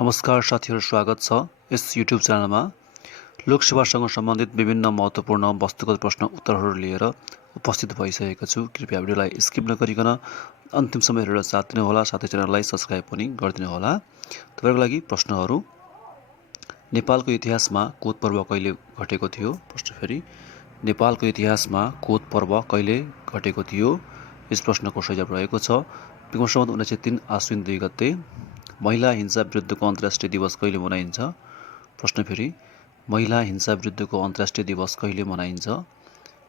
नमस्कार साथीहरू, स्वागत छ यस युट्युब च्यानलमा। लोकसेवासँग सम्बन्धित विभिन्न महत्त्वपूर्ण वस्तुगत प्रश्न उत्तरहरू लिएर उपस्थित भइसकेको छु। कृपया भिडियोलाई स्किप नगरिकन अन्तिमसम्म हेरेर साथ दिनुहोला, साथै च्यानललाई सब्स्क्राइब पनि गरिदिनुहोला। तपाईँको लागि प्रश्नहरू: नेपालको इतिहासमा कोत पर्व कहिले घटेको थियो? प्रश्न फेरि, नेपालको इतिहासमा कोत पर्व कहिले घटेको थियो? यस प्रश्नको सही जवाफ रहेको छ विक्रम सम्वत 1903 आश्विन 2 गते। महिला हिंसा विरुद्धको अन्तर्राष्ट्रिय दिवस कहिले मनाइन्छ? प्रश्न फेरि, महिला हिंसा विरुद्धको अन्तर्राष्ट्रिय दिवस कहिले मनाइन्छ?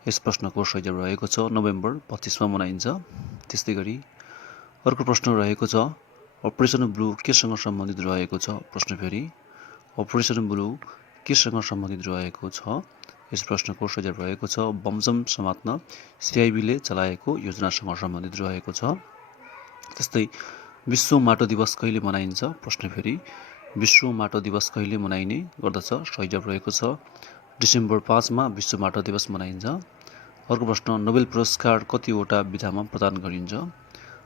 यस प्रश्नको सही जवाफ रहेको छ नोभेम्बर 25 मा मनाइन्छ। त्यस्तै गरी अर्को प्रश्न रहेको छ अपरेसन ब्लू केसँग सम्बन्धित रहेको छ? प्रश्न फेरि, अपरेसन ब्लू केसँग सम्बन्धित रहेको छ? यस प्रश्नको सही जवाफ रहेको छ बमजम समात्न सिआइबीले चलाएको योजनासँग सम्बन्धित रहेको छ। त्यस्तै विश्व माटो दिवस कहिले मनाइन्छ? प्रश्न फेरि, विश्व माटो दिवस कहिले मनाइने गर्दछ? सही जवाफ रहेको छ डिसेम्बर 5 मा विश्व माटो दिवस मनाइन्छ। अर्को प्रश्न, नोबेल पुरस्कार कतिवटा विधामा प्रदान गरिन्छ?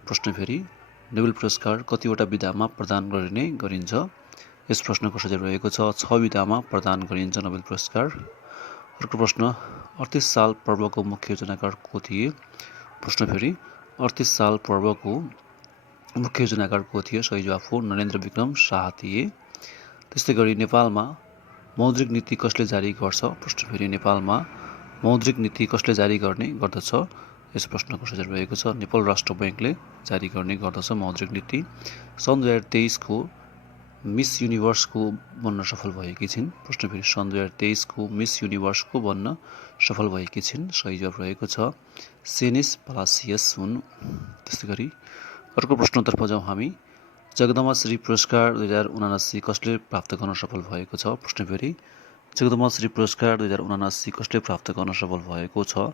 प्रश्न फेरि, नोबेल पुरस्कार कतिवटा विधामा प्रदान गरिन्छ? यस प्रश्नको सही जवाफ रहेको छ 6 विधामा प्रदान गरिन्छ नोबेल पुरस्कार। अर्को प्रश्न, 38 साल पर्वको मुख्य योजनाकार को थिए? प्रश्न फेरि, 38 साल पर्वको मुख्य योजनाकार को थिए? सही जवाफ हो नरेन्द्र विक्रम शाह थिए। त्यस्तै गरी नेपालमा मौद्रिक नीति कसले जारी गर्छ? प्रश्न फेरि, नेपालमा मौद्रिक नीति कसले जारी गर्ने गर्दछ? यस प्रश्नको सही जवाफ रहेको छ नेपाल राष्ट्र बैंकले जारी गर्ने गर्दछ मौद्रिक नीति। सन् 2023 को मिस युनिभर्सको बन्न सफल भएकी छिन्? प्रश्न फेरि, सन् 2023 को मिस युनिभर्सको बन्न सफल भएकी छिन्? सही जवाफ रहेको छ सेनिस पलासियस हुन्। त्यस्तै गरी अर्को प्रश्नतर्फ जाउँ हामी। जगदम्बा श्री पुरस्कार 2079 कसले प्राप्त गर्न सफल भएको छ? प्रश्न फेरि, जगदम्बा श्री पुरस्कार 2079 कसले प्राप्त गर्न सफल भएको छ?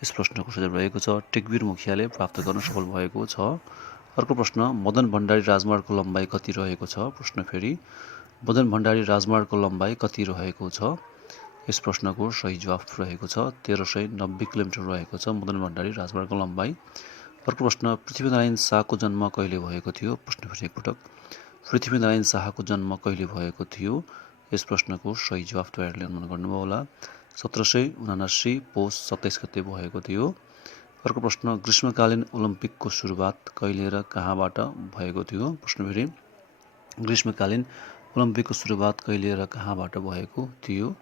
यस प्रश्नको सही जवाफ रहेको छ टेकवीर मुखियाले प्राप्त गर्न सफल भएको छ। अर्को प्रश्न, मदन भण्डारी राजमार्गको लम्बाइ कति रहेको छ? प्रश्न फेरि, मदन भण्डारी राजमार्गको लम्बाइ कति रहेको छ? यस प्रश्नको सही जवाफ रहेको छ 1390 किलोमिटर रहेको छ मदन भण्डारी राजमार्गको लम्बाइ। अर्को प्रश्न, पृथ्वीनारायण शाहको जन्म कहिले भएको थियो? प्रश्न फेरि एकपटक, पृथ्वीनारायण शाहको जन्म कहिले भएको थियो? यस प्रश्नको सही जवाफ तपाईँहरूले अनुमान गर्नुभयो होला 1779 पौष 27 गते भएको थियो। अर्को प्रश्न, ग्रीष्मकालीन ओलम्पिकको सुरुवात कहिले र कहाँबाट भएको थियो? प्रश्न फेरि, ग्रीष्मकालीन ओलम्पिकको सुरुवात कहिले र कहाँबाट भएको थियो?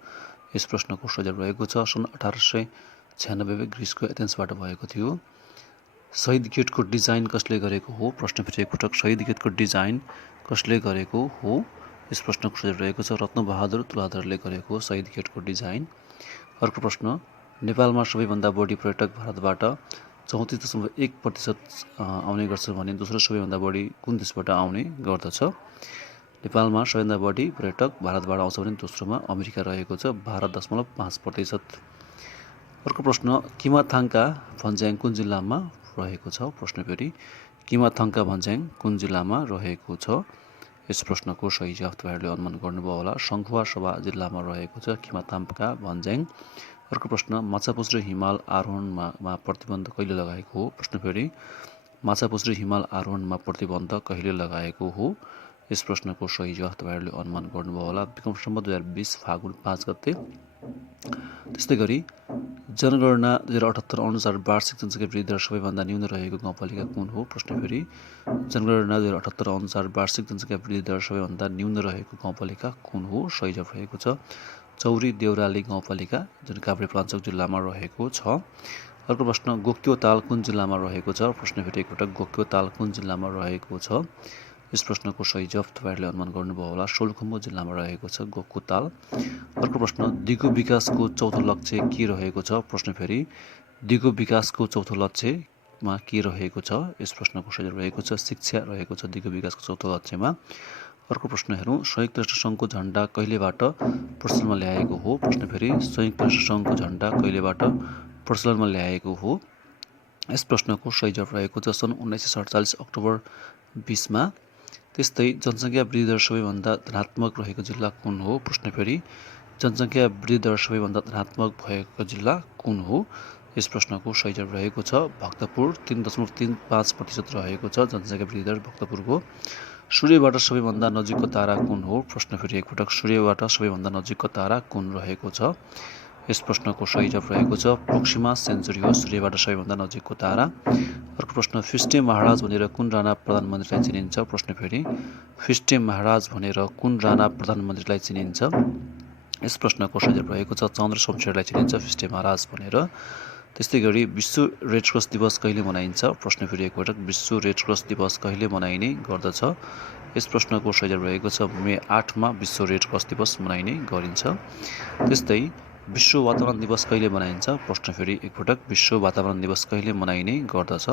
यस प्रश्नको सही जवाफ रहेको छ सन् 1896 ग्रिसको एथेन्सबाट भएको थियो। शहीद गेटको डिजाइन कसले गरेको हो? प्रश्न फेरि एकपटक, शहीद गेटको डिजाइन कसले गरेको हो? यस प्रश्नको सही रहेको छ रत्नबहादुर तुलाधरले गरेको शहीद गेटको डिजाइन। अर्को प्रश्न, नेपालमा सबैभन्दा बढी पर्यटक भारतबाट 34.1% आउने गर्छ भने दोस्रो सबैभन्दा बढी कुन देशबाट आउने गर्दछ? नेपालमा सबैभन्दा बढी पर्यटक भारतबाट आउँछ भने दोस्रोमा अमेरिका रहेको छ 12.5%। अर्को प्रश्न, किमाथाङका भन्ज्याङ कुन जिल्लामा रहेको छ? प्रश्न फेरि, किमाथाङका भन्ज्याङ कुन जिल्लामा रहेको छ? यस प्रश्नको सही जवाफ तपाईँहरूले अनुमान गर्नुभयो होला सङ्खुवासभा जिल्लामा रहेको छ किमाथाङका भन्ज्याङ। अर्को प्रश्न, माछापुच्छ्रे हिमाल आरोहणमा प्रतिबन्ध कहिले लगाएको हो? प्रश्न फेरि, माछापुच्छ्रे हिमाल आरोहणमा प्रतिबन्ध कहिले लगाएको हो? यस प्रश्नको सही जवाफ तपाईँहरूले अनुमान गर्नुभयो होला विक्रम सम्वत 2020 फागुन 5 गते। त्यस्तै गरी जनगणना 2078 अनुसार वार्षिक जनसङ्ख्या वृद्धि दर सबैभन्दा न्यून रहेको गाउँपालिका कुन हो? प्रश्न फेरि, जनगणना 2078 अनुसार वार्षिक जनसङ्ख्या वृद्धि दर सबैभन्दा न्यून रहेको गाउँपालिका कुन हो? सही जवाफ रहेको छ चौरी देउराली गाउँपालिका जुन काभ्रेपलाञ्चोक जिल्लामा रहेको छ। अर्को प्रश्न, गोक्यो ताल कुन जिल्लामा रहेको छ? प्रश्न फेरि एकपटक, गोक्यो ताल कुन जिल्लामा रहेको छ? यस प्रश्नको सही जवाफ तपाईँहरूले अनुमान गर्नुभयो होला सोलुखुम्बु जिल्लामा रहेको छ गोक्यो ताल। अर्को प्रश्न, दिगो विकासको चौथो लक्ष्य के रहेको छ? प्रश्न फेरि, दिगो विकासको चौथो लक्ष्यमा के रहेको छ? यस प्रश्नको सही रहेको छ शिक्षा रहेको छ दिगो विकासको चौथो लक्ष्यमा। अर्को प्रश्न हेरौँ, संयुक्त राष्ट्र सङ्घको झन्डा कहिलेबाट प्रचलनमा ल्याएको हो? प्रश्न फेरि, संयुक्त राष्ट्र सङ्घको झन्डा कहिलेबाट प्रचलनमा ल्याएको हो? यस प्रश्नको सही जवाफ रहेको छ सन् 1947 अक्टोबर 20 मा। त्यस्तै जनसङ्ख्या वृद्धि दर सबैभन्दा धनात्मक रहेको जिल्ला कुन हो? प्रश्न फेरि, जनसङ्ख्या वृद्धि दर सबैभन्दा धनात्मक भएको जिल्ला कुन हो? यस प्रश्नको सही जवाफ रहेको छ भक्तपुर 3.35% रहेको छ जनसङ्ख्या वृद्धि दर भक्तपुरको। सूर्यबाट सबैभन्दा नजिकको तारा कुन हो? प्रश्न फेरि एकपटक, सूर्यबाट सबैभन्दा नजिकको तारा कुन रहेको छ? यस प्रश्नको सही जवाफ रहेको छ प्रोक्सिमा सेन्चुरी हो सूर्यबाट सबैभन्दा नजिकको तारा। अर्को प्रश्न, फिस्टे महाराज भनेर कुन राणा प्रधानमन्त्रीलाई चिनिन्छ? प्रश्न फेरि, फिस्टे महाराज भनेर कुन राणा प्रधानमन्त्रीलाई चिनिन्छ? यस प्रश्नको सही जवाफ रहेको छ चन्द्र शमशेरलाई चिनिन्छ फिस्टे महाराज भनेर। त्यस्तै गरी विश्व रेड क्रस दिवस कहिले मनाइन्छ? प्रश्न फेरि एकपटक, विश्व रेड क्रस दिवस कहिले मनाइने गर्दछ? यस प्रश्नको सही जवाफ रहेको छ मे 8 मा विश्व रेड क्रस दिवस मनाइने गरिन्छ। त्यस्तै विश्व वातावरण दिवस कहिले मनाइन्छ? प्रश्न फेरि एकपटक, विश्व वातावरण दिवस कहिले मनाइने गर्दछ?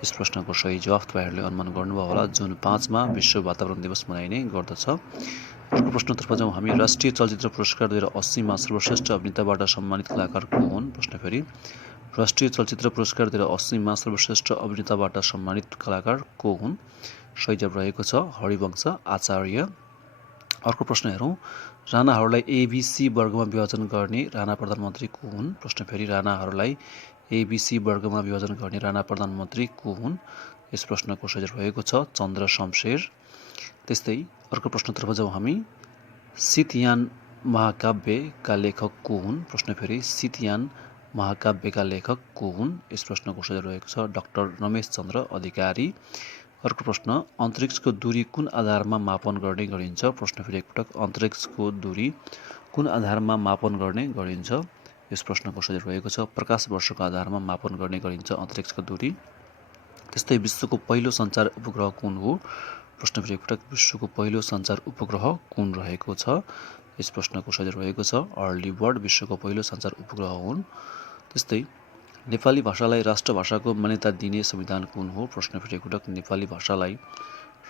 यस प्रश्नको सही जवाफ तपाईँहरूले अनुमान गर्नुभयो होला, जुन 5 मा विश्व वातावरण दिवस मनाइने गर्दछ। अर्को प्रश्नतर्फ जाउँ हामी। राष्ट्रिय चलचित्र पुरस्कार 2080 मा सर्वश्रेष्ठ अभिनेताबाट सम्मानित कलाकार को हुन्? प्रश्न फेरि, राष्ट्रिय चलचित्र पुरस्कार 2080 मा सर्वश्रेष्ठ अभिनेताबाट सम्मानित कलाकार को हुन्? सही जवाफ रहेको छ हरिवंश आचार्य। अर्को प्रश्न हेरौँ। राणाहरूलाई एबीसी वर्गमा विभाजन गर्ने राणा प्रधानमन्त्री को हुन्? प्रश्न फेरि, राणाहरूलाई एबीसी वर्गमा विभाजन गर्ने राणा प्रधानमन्त्री को हुन्? यस प्रश्नको सही जवाफ रहेको छ चन्द्र शमशेर। त्यस्तै अर्को प्रश्नतर्फ जाउँ हामी। शीतयान महाकाव्यका लेखक को हुन्? प्रश्न फेरि, शीतयान महाकाव्यका लेखक को हुन्? यस प्रश्नको सही जवाफ रहेको छ डाक्टर रमेश चन्द्र अधिकारी। अर्को प्रश्न, अन्तरिक्षको दूरी कुन आधारमा मापन गर्ने गरिन्छ? प्रश्न फेरि एकपटक, अन्तरिक्षको दूरी कुन आधारमा मापन गर्ने गरिन्छ? यस प्रश्नको सही जवाफ रहेको छ प्रकाश वर्षको आधारमा मापन गर्ने गरिन्छ अन्तरिक्षको दूरी। त्यस्तै विश्वको पहिलो सञ्चार उपग्रह कुन हो? प्रश्न फेरि एकपटक, विश्वको पहिलो सञ्चार उपग्रह कुन रहेको छ? यस प्रश्नको सही जवाफ रहेको छ अर्ली बर्ड विश्वको पहिलो सञ्चार उपग्रह हुन्। त्यस्तै नेपाली भाषालाई राष्ट्रभाषाको मान्यता दिने संविधान कुन हो? प्रश्न फेरि एकपटक, नेपाली भाषालाई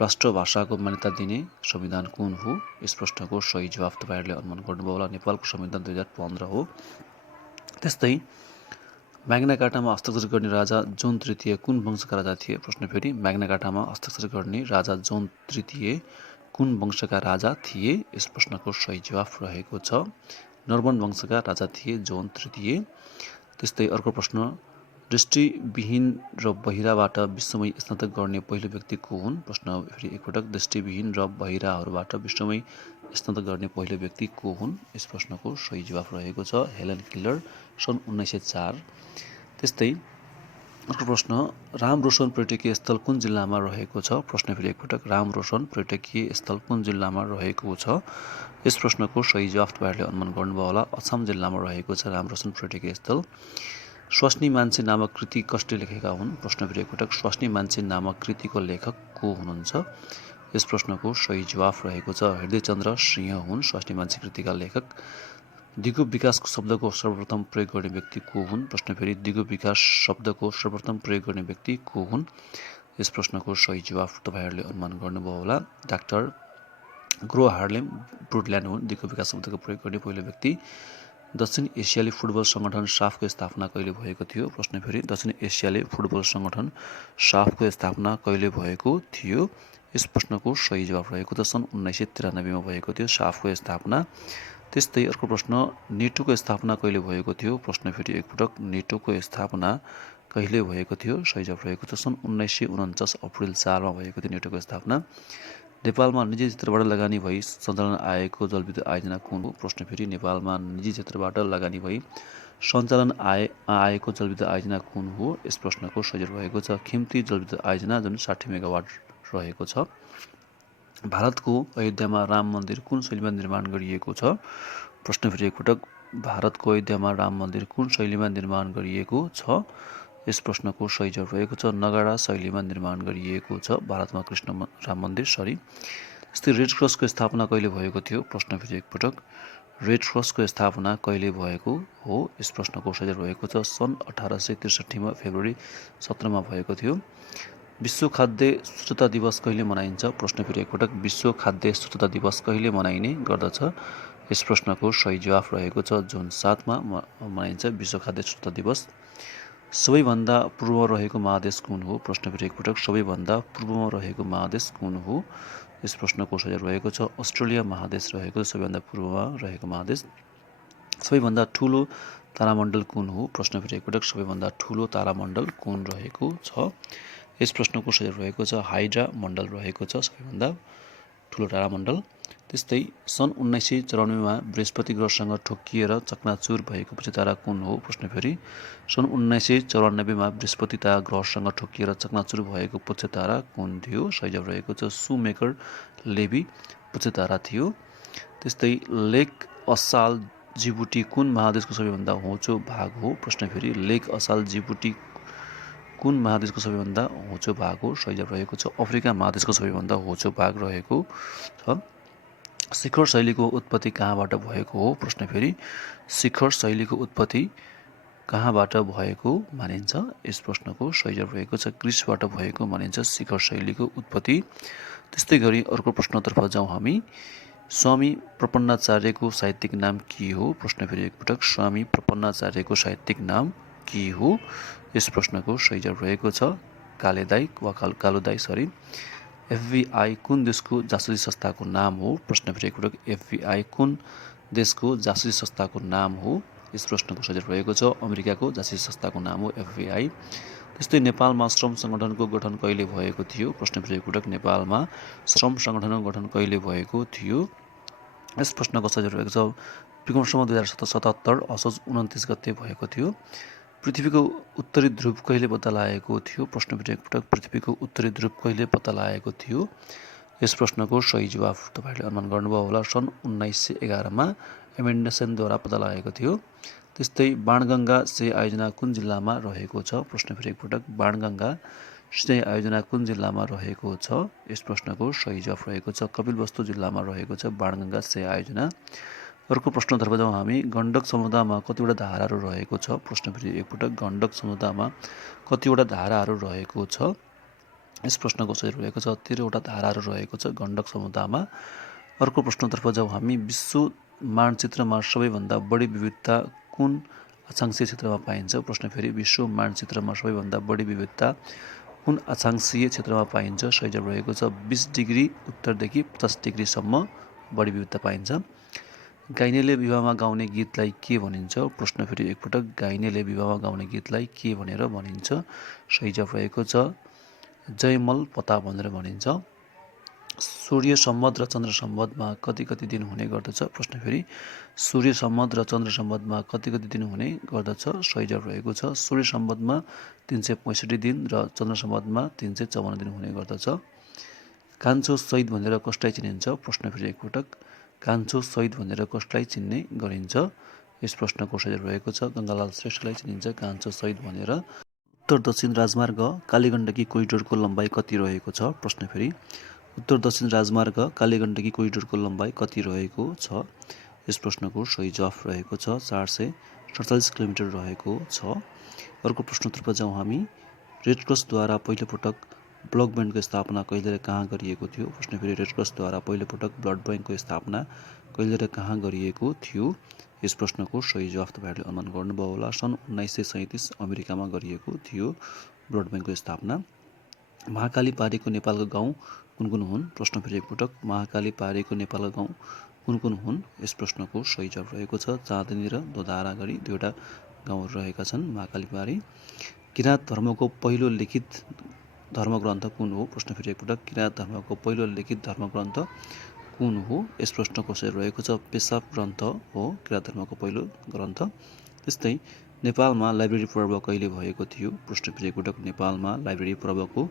राष्ट्रभाषाको मान्यता दिने संविधान कुन हो? यस प्रश्नको सही जवाफ तपाईँहरूले अनुमान गर्नुभयो होला, नेपालको संविधान 2015 हो। त्यस्तै म्याग्ना कार्टामा हस्ताक्षर गर्ने राजा जोन तृतीय कुन वंशका राजा थिए? प्रश्न फेरि, म्याग्ना कार्टामा हस्ताक्षर गर्ने राजा जोन तृतीय कुन वंशका राजा थिए? यस प्रश्नको सही जवाफ रहेको छ नर्मन वंशका राजा थिए जोन तृतीय। त्यस्तै अर्को प्रश्न, दृष्टिविहीन र बहिराबाट विश्वमै स्नातक गर्ने पहिलो व्यक्ति को हुन्? प्रश्न फेरि एकपटक, दृष्टिविहीन र बहिराहरूबाट विश्वमै स्नातक गर्ने पहिलो व्यक्ति को हुन्? यस प्रश्नको सही जवाफ रहेको छ हेलन किलर सन् 1904। त्यस्तै अर्को प्रश्न, रामरोशन पर्यटकीय स्थल कुन जिल्लामा रहेको छ? प्रश्न फेरि एकपटक, रामरोशन पर्यटकीय स्थल कुन जिल्लामा रहेको छ? यस प्रश्नको सही जवाफ तपाईँहरूले अनुमान गर्नुभयो होला, अछाम जिल्लामा रहेको छ रामरोशन पर्यटकीय स्थल। स्वास्नी मान्छे नामक कृति कसले लेखेका हुन्? प्रश्न फेरि एकपटक, स्वास्नी मान्छे नामक कृतिको लेखक को हुनुहुन्छ? यस प्रश्नको सही जवाफ रहेको छ हृदयचन्द्र सिंह हुन् स्वास्नी मान्छे कृतिका लेखक। दिगो विकासको शब्दको सर्वप्रथम प्रयोग गर्ने व्यक्ति को हुन्? प्रश्न फेरि, दिगो विकास शब्दको सर्वप्रथम प्रयोग गर्ने व्यक्ति को हुन्? यस प्रश्नको सही जवाफ तपाईँहरूले अनुमान गर्नुभयो होला, डाक्टर ग्रो हार्लेम ब्रुडल्यान्ड हुन् दिगो विकास शब्दको प्रयोग गर्ने पहिलो व्यक्ति। दक्षिण एसियाली फुटबल सङ्गठन साफको स्थापना कहिले भएको थियो? प्रश्न फेरि, दक्षिण एसियाली फुटबल सङ्गठन साफको स्थापना कहिले भएको थियो? यस प्रश्नको सही जवाफ रहेको त सन् 1993 मा भएको थियो साफको स्थापना। त्यस्तै अर्को प्रश्न, नेटोको स्थापना कहिले भएको थियो? प्रश्न फेरि एकपटक, नेटोको स्थापना कहिले भएको थियो? सही जवाफ रहेको छ सन् 1949 अप्रिल 4 मा भएको थियो नेटोको स्थापना। नेपालमा निजी क्षेत्रबाट लगानी भई सञ्चालन आएको जलविद्युत आयोजना कुन हो? प्रश्न फेरि, नेपालमा निजी क्षेत्रबाट लगानी भई सञ्चालन आएको जलविद्युत आयोजना कुन हो? यस प्रश्नको सही जवाफ रहेको छ खिम्ती जलविद्युत आयोजना, जुन 60 मेगावाट रहेको छ। भारतको अयोध्यामा राम मन्दिर कुन शैलीमा निर्माण गरिएको छ? प्रश्न फेरि एकपटक, भारतको अयोध्यामा राम मन्दिर कुन शैलीमा निर्माण गरिएको छ? यस प्रश्नको सही जवाफ रहेको छ नगाडा शैलीमा निर्माण गरिएको छ भारतमा कृष्ण राम मन्दिर सरी। त्यस्तै रेड क्रसको स्थापना कहिले भएको थियो? प्रश्न फेरि एकपटक, रेड क्रसको स्थापना कहिले भएको हो? यस प्रश्नको सही जवाफ रहेको छ सन् 1863 मा फेब्रुअरी 17 मा भएको थियो। विश्व खाद्य स्वच्छता दिवस कहिले मनाइन्छ? प्रश्न फेरि एकपटक, विश्व खाद्य स्वच्छता दिवस कहिले मनाइने गर्दछ? यस प्रश्नको सही जवाफ रहेको छ जुन 7 मा मनाइन्छ विश्व खाद्य स्वच्छता दिवस। सबैभन्दा पूर्वमा रहेको महादेश कुन हो? प्रश्न फेरि एकपटक, सबैभन्दा पूर्वमा रहेको महादेश कुन हो? यस प्रश्नको सही रहेको छ अस्ट्रेलिया महादेश रहेको सबैभन्दा पूर्वमा रहेको महादेश। सबैभन्दा ठुलो तारामण्डल कुन हो? प्रश्न फेरि एकपटक, सबैभन्दा ठुलो तारामण्डल कुन रहेको छ? यस प्रश्नको सही जवाफ रहेको छ हाइड्रा मण्डल रहेको छ सबैभन्दा ठुलो तारामण्डल। त्यस्तै सन् 1994 मा बृहस्पति ग्रहसँग ठोक्किएर चकनाचुर भएको पुच्चे तारा कुन हो? प्रश्न फेरि सन् 1994 मा बृहस्पति ग्रहसँग ठोक्किएर चकनाचुर भएको पुच्चे तारा कुन थियो? सही जवाफ रहेको छ सुमेकर लेबी पुच्चे तारा थियो। त्यस्तै लेक असाल जिबुटी कुन महादेशको सबैभन्दा होचो भाग हो? प्रश्न फेरि लेक असाल जिबुटी कुन महादेशको सबैभन्दा होचो भाग हो? सही जवाफ रहेको छ अफ्रिका महादेशको सबैभन्दा होचो भाग रहेको छ। शिखर शैलीको उत्पत्ति कहाँबाट भएको हो? प्रश्न फेरि शिखर शैलीको उत्पत्ति कहाँबाट भएको मानिन्छ? यस प्रश्नको सही जवाफ रहेको छ ग्रिसबाट भएको मानिन्छ शिखर शैलीको उत्पत्ति। त्यस्तै गरी अर्को प्रश्नतर्फ जाउँ हामी। स्वामी प्रपन्नाचार्यको साहित्यिक नाम के हो? प्रश्न फेरि एकपटक स्वामी प्रपन्नाचार्यको साहित्यिक नाम के हो? यस प्रश्नको सही जवाफ रहेको छ कालेदाई वा कालोदाई सरी। एफबीआई कुन देशको जासुसी संस्थाको नाम हो? प्रश्न फेरि एकपटक एफबीआई कुन देशको जासुसी संस्थाको नाम हो? यस प्रश्नको सही जवाफ रहेको छ अमेरिकाको जासुसी संस्थाको नाम हो एफबीआई। त्यस्तै नेपालमा श्रम सङ्गठनको गठन कहिले भएको थियो? प्रश्न फेरि एकपटक नेपालमा श्रम सङ्गठनको गठन कहिले भएको थियो? यस प्रश्नको सही जवाफ रहेको छ विक्रम सम्वत 2077 असोज 29 गते भएको थियो। पृथ्वीको उत्तरी ध्रुव कहिले पत्ता लागेको थियो? प्रश्न फेरि एकपटक पृथ्वीको उत्तरी ध्रुव कहिले पत्ता लागेको थियो? यस प्रश्नको सही जवाफ तपाईँहरूले अनुमान गर्नुभयो होला सन् 1911 मा एमेन्डसनद्वारा पत्ता लागेको थियो। त्यस्तै बाणगङ्गा सिँचाइ आयोजना कुन जिल्लामा रहेको छ? प्रश्न फेरि एकपटक बाणगङ्गा सिँचाइ आयोजना कुन जिल्लामा रहेको छ? यस प्रश्नको सही जवाफ रहेको छ कपिलवस्तु जिल्लामा रहेको छ बाणगङ्गा सिँचाइ आयोजना। अर्को प्रश्नतर्फ जाउँ हामी। गण्डक समुद्रमा कतिवटा धाराहरू रहेको छ? प्रश्न फेरि एकपटक गण्डक समुद्रमा कतिवटा धाराहरू रहेको छ? यस प्रश्नको सही रहेको छ 13वटा धाराहरू रहेको छ गण्डक समुद्रमा। अर्को प्रश्नतर्फ जाउँ हामी। विश्व मानचित्रमा सबैभन्दा बढी विविधता कुन अक्षांशीय क्षेत्रमा पाइन्छ? प्रश्न फेरि विश्व मानचित्रमा सबैभन्दा बढी विविधता कुन अक्षांशीय क्षेत्रमा पाइन्छ? सही जवाफ रहेको छ 20 डिग्री उत्तरदेखि 50 डिग्रीसम्म बढी विविधता पाइन्छ। गाइनेले विवाहमा गाउने गीतलाई के भनिन्छ? प्रश्न फेरि एकपटक गाइनेले विवाहमा गाउने गीतलाई के भनेर भनिन्छ? सही जवाफ रहेको छ जयमल पता भनेर भनिन्छ। सूर्य सम्वत र चन्द्र सम्वतमा कति कति दिन हुने गर्दछ? प्रश्न फेरि सूर्य सम्वत र चन्द्र सम्वतमा कति कति दिन हुने गर्दछ? सही जवाफ रहेको छ सूर्य सम्वतमा 365 दिन र चन्द्र सम्वतमा 354 दिन हुने गर्दछ। कान्छो शहीद भनेर कसलाई चिनिन्छ? प्रश्न फेरि एकपटक कान्छो शहीद भनेर कसलाई चिन्ने गरिन्छ? यस प्रश्नको सही जवाफ रहेको छ गङ्गालाल श्रेष्ठलाई चिनिन्छ कान्छो शहीद भनेर। उत्तर दक्षिण राजमार्ग कालीगण्डकी कोरिडोरको लम्बाइ कति रहेको छ? प्रश्न फेरि उत्तर दक्षिण राजमार्ग कालीगण्डकी कोरिडोरको लम्बाइ कति रहेको छ? यस प्रश्नको सही जवाफ रहेको छ 447 किलोमिटर रहेको छ। अर्को प्रश्नतर्फ जाउँ हामी। रेड क्रसद्वारा पहिलोपटक ब्लड ब्याङ्कको स्थापना कहिले र कहाँ गरिएको थियो? प्रश्न फेरि रेड क्रसद्वारा पहिलोपटक ब्लड ब्याङ्कको स्थापना कहिले र कहाँ गरिएको थियो? यस प्रश्नको सही जवाफ तपाईँहरूले अनुमान गर्नुभयो होला सन् 1937 अमेरिकामा गरिएको थियो ब्लड ब्याङ्कको स्थापना। महाकाली पारीको नेपालको गाउँ कुन कुन हुन्? प्रश्न फेरि एकपटक महाकाली पारीको नेपालको गाउँ कुन कुन हुन्? यस प्रश्नको सही जवाफ रहेको छ चाँदनी र दोधारा गरी दुईवटा गाउँहरू रहेका छन् महाकाली पारी। किराँत धर्मको पहिलो लिखित धर्मग्रन्थ कुन हो? प्रश्न फेरि एकपटक किराँत धर्मको पहिलो लिखित धर्मग्रन्थ कुन हो? यस प्रश्नको सही रहेको छ पेशाब ग्रन्थ हो किराँत धर्मको पहिलो ग्रन्थ। त्यस्तै नेपालमा लाइब्रेरी पर्व कहिले भएको थियो? प्रश्न फेरि एकपटक नेपालमा लाइब्रेरी पर्वको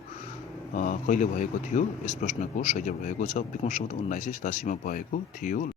कहिले भएको थियो? यस प्रश्नको सही जवाफ रहेको छ विक्रम सम्वत 1987 मा भएको थियो।